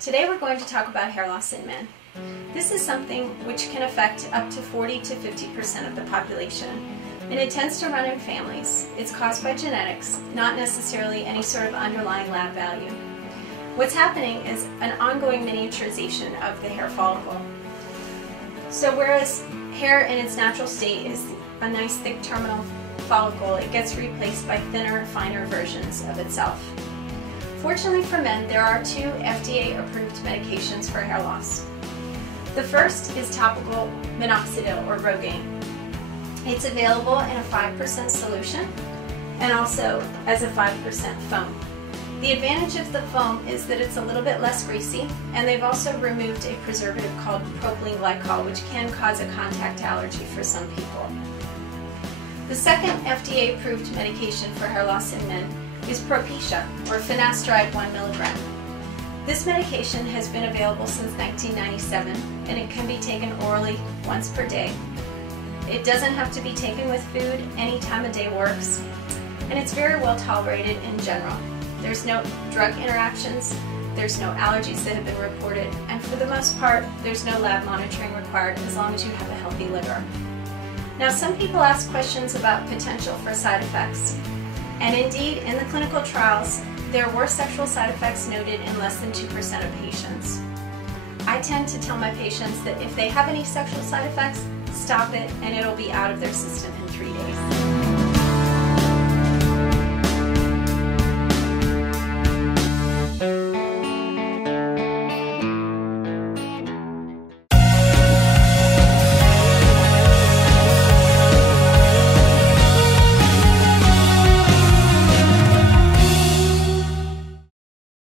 Today we're going to talk about hair loss in men. This is something which can affect up to 40 to 50% of the population, and it tends to run in families. It's caused by genetics, not necessarily any sort of underlying lab value. What's happening is an ongoing miniaturization of the hair follicle. So whereas hair in its natural state is a nice thick terminal follicle, it gets replaced by thinner, finer versions of itself. Fortunately for men, there are two FDA-approved medications for hair loss. The first is topical minoxidil or Rogaine. It's available in a 5% solution and also as a 5% foam. The advantage of the foam is that it's a little bit less greasy, and they've also removed a preservative called propylene glycol, which can cause a contact allergy for some people. The second FDA-approved medication for hair loss in men is Propecia, or Finasteride 1 milligram. This medication has been available since 1997, and it can be taken orally once per day. It doesn't have to be taken with food, any time of day works, and it's very well tolerated in general. There's no drug interactions, there's no allergies that have been reported, and for the most part, there's no lab monitoring required as long as you have a healthy liver. Now, some people ask questions about potential for side effects. And indeed, in the clinical trials, there were sexual side effects noted in less than 2% of patients. I tend to tell my patients that if they have any sexual side effects, stop it and it'll be out of their system in 3 days.